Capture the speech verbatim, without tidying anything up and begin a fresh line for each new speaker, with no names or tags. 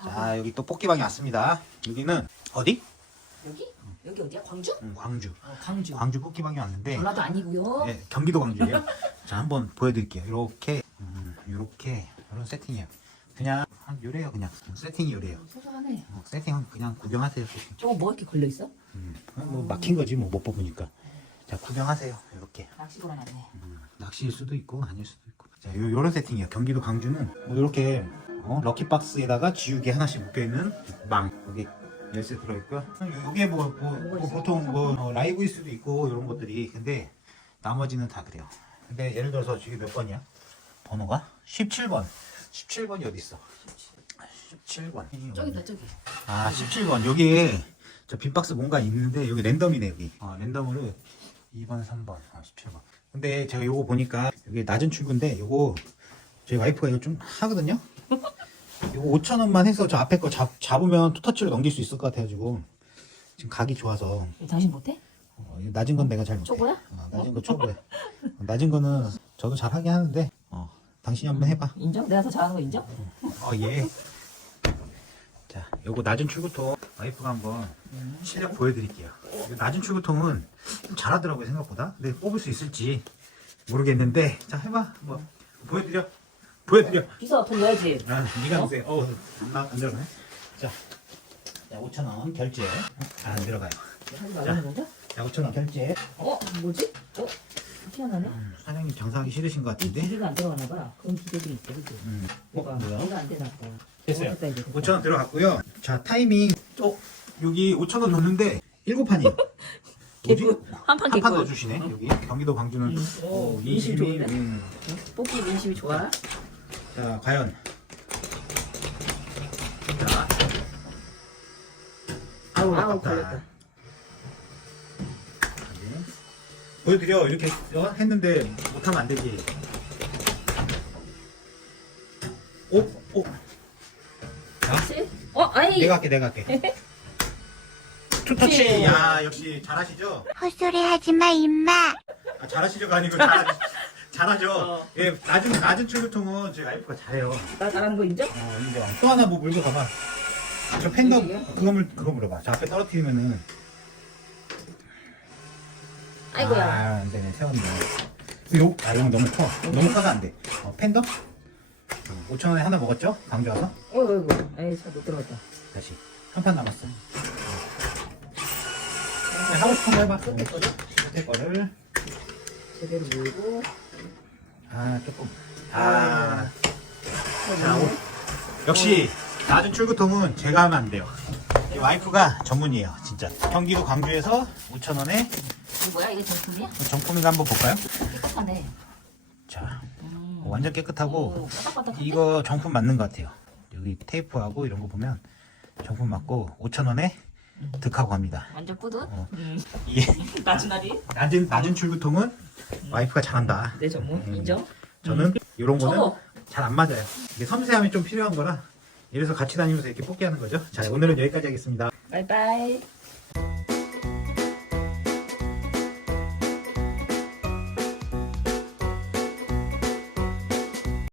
자, 여기 또 뽑기방이 왔습니다. 여기는 어디?
여기? 여기 어디야? 광주?
응, 광주.
어, 광주.
광주 뽑기방이 왔는데,
전라도 아니고요.
네, 경기도 광주예요. 자, 한번 보여드릴게요. 이렇게, 음, 이렇게 이런 세팅이에요. 그냥 한 요래요, 그냥 세팅이 요래요.
소소하네.
어, 세팅 그냥 구경하세요. 세팅.
저거 뭐 이렇게 걸려 있어?
음, 뭐 막힌 거지 뭐 못 뽑으니까. 자, 구경하세요. 이렇게.
낚시 걸어놨네.
음, 낚시일 수도 있고 아닐 수도 있고. 자, 요, 요런 세팅이에요. 경기도 광주는 뭐 이렇게 어, 럭키박스에다가 지우개 하나씩 묶여있는 망. 여기 열쇠 들어있고요. 이게 뭐, 뭐, 뭐 보통 뭐 어, 라이브일 수도 있고 이런 것들이. 근데 나머지는 다 그래요. 근데 예를 들어서 저기 몇 번이야? 번호가? 십칠 번. 십칠 번이 어디 있어? 십칠 번.
저기다 저기.
아, 십칠 번. 여기에 저 빈박스 뭔가 있는데 여기 랜덤이네 여기. 어, 랜덤으로 이 번, 삼 번, 아, 십칠 번. 근데 제가 요거 보니까 여기 낮은 출구인데 요거 저희 와이프가 이거 좀 하거든요. 요거 오천 원만 해서 저 앞에 거 잡, 잡으면 투터치로 넘길 수 있을 것 같아가지고 지금 각이 좋아서.
당신 못해?
어, 낮은 건 내가 잘 못해.
초보야?
어, 낮은 거 초보야. 어, 낮은 거는 저도 잘 하긴 하는데 어, 당신이 한번 해봐.
인정? 내가 더 잘하는 거 인정?
어, 예. 자, 요거 낮은 출구통 와이프가 한번 실력 보여드릴게요. 이 낮은 출구통은 좀 잘하더라고요, 생각보다. 근데 뽑을 수 있을지 모르겠는데, 자, 해봐. 뭐, 보여드려. 보여드려.
비서 돈 넣어야지.
아, 니가 넣으세요. 어, 안, 나- 안 들어가네. 자, 자, 오천 원 결제. 아, 안 들어가요.
하지 말라는 건가?
자, 오천 원 결제.
어? 뭐지? 어? 희한하네?
음, 사장님 장사하기 싫으신 것
이
같은데.
기계가 안 들어가나 봐. 그런 기계들이 있어, 그치?
음,
뭐가,
뭐야?
뭐가 안 되나 봐.
됐어요.
됐다, 이제. 됐다.
오천 원 들어갔고요. 자, 타이밍. 어, 여기 오천 원 넣는데 일곱 판이에요. 뭐지?
개뿔. 한판
한 판
개뿔.
더 주시네. 여기 경기도 광주는
음.
오,
오, 민심이 좋은데?
음.
뽑기 민심이 좋아.
자, 과연. 자, 아우,
아우,
아깝다.
걸렸다.
네. 보여드려. 이렇게 어? 했는데 못하면 안 되지. 오, 오. 자,
그치? 어? 아이!
내가 할게, 내가 할게. 투터치. 야, 역시 잘하시죠?
헛소리 하지 마, 임마.
아, 잘하시죠가 아니고 잘하, 잘하죠.
어.
예, 낮은 낮은 출구통은 저희 와이프가 잘해요.
나 잘하는 거 인정?
어, 인정. 또 하나 뭐 물고 가봐. 저 팬더 그거 물 그거 물어봐. 저 앞에 떨어뜨리면은.
아이고야.
아, 안 되네. 세웠네. 요, 아, 이건 너무 커. 너무 커서 안 돼. 어, 팬더? 오천 원에 하나 먹었죠? 광주 와서?
어이구, 어이구. 에이, 잘 못 들어갔다.
다시. 한 판 남았어. 네, 하고 싶은 거 해봐.
끝에 거를
끝에 거를.
제대로 물고.
아, 조금. 아. 자,
어,
오, 역시 낮은 출구통은 제가 하면 안 돼요. 이 와이프가 전문이에요, 진짜. 경기도 광주에서 오천 원에
이거 뭐야? 이게 정품이야?
정품인가 한번 볼까요?
깨끗하네.
자,
음.
완전
오,
깨끗하고
바닥바닥한데?
이거 정품 맞는 것 같아요. 여기 테이프하고 이런 거 보면 정품 맞고 오천 원에 득하고 갑니다.
완전 뿌듯?
어.
음.
이
나주나리?
낮은 낮은 출구통은 와이프가 잘한다.
내 전문?
음.
인정?
저는 이런 거는
저거.
잘 안 맞아요. 이게 섬세함이 좀 필요한 거라 이래서 같이 다니면서 이렇게 뽑기 하는 거죠. 자, 오늘은 여기까지 하겠습니다.
바이바이.